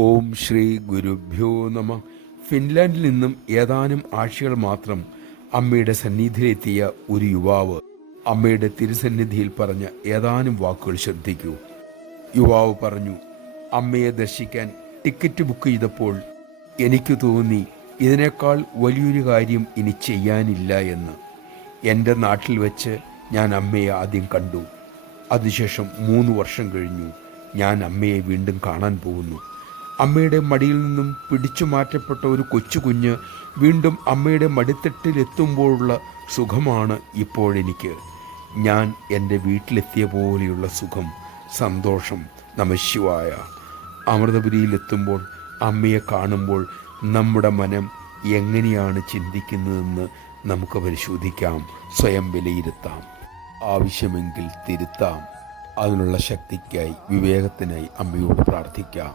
ഓം ശ്രീ ഗുരുഭ്യോ നമ. ഫിൻലാൻഡിൽ നിന്നും ഏതാനും ആഴ്ചകൾ മാത്രം അമ്മയുടെ സന്നിധിയിലെത്തിയ ഒരു യുവാവ് അമ്മയുടെ തിരുസന്നിധിയിൽ പറഞ്ഞ ഏതാനും വാക്കുകൾ ശ്രദ്ധിക്കൂ. യുവാവ് പറഞ്ഞു, അമ്മയെ ദർശിക്കാൻ ടിക്കറ്റ് ബുക്ക് ചെയ്തപ്പോൾ എനിക്ക് തോന്നി ഇതിനേക്കാൾ വലിയൊരു കാര്യം ഇനി ചെയ്യാനില്ല എന്ന്. എൻ്റെ നാട്ടിൽ വെച്ച് ഞാൻ അമ്മയെ ആദ്യം കണ്ടു. അതിനുശേഷം 3 വർഷം കഴിഞ്ഞു ഞാൻ അമ്മയെ വീണ്ടും കാണാൻ പോകുന്നു. അമ്മയുടെ മടിയിൽ നിന്നും പിടിച്ചു മാറ്റപ്പെട്ട ഒരു കൊച്ചു കുഞ്ഞ് വീണ്ടും അമ്മയുടെ മടിത്തട്ടിലെത്തുമ്പോഴുള്ള സുഖമാണ് ഇപ്പോഴെനിക്ക്. ഞാൻ എൻ്റെ വീട്ടിലെത്തിയ പോലെയുള്ള സുഖം, സന്തോഷം. നമഃശിവായ. അമൃതപുരിയിലെത്തുമ്പോൾ അമ്മയെ കാണുമ്പോൾ നമ്മുടെ മനം എങ്ങനെയാണ് ചിന്തിക്കുന്നതെന്ന് നമുക്ക് പരിശോധിക്കാം, സ്വയം വിലയിരുത്താം, ആവശ്യമെങ്കിൽ തിരുത്താം. അതിനുള്ള ശക്തിക്കായി, വിവേകത്തിനായി അമ്മയോട് പ്രാർത്ഥിക്കാം.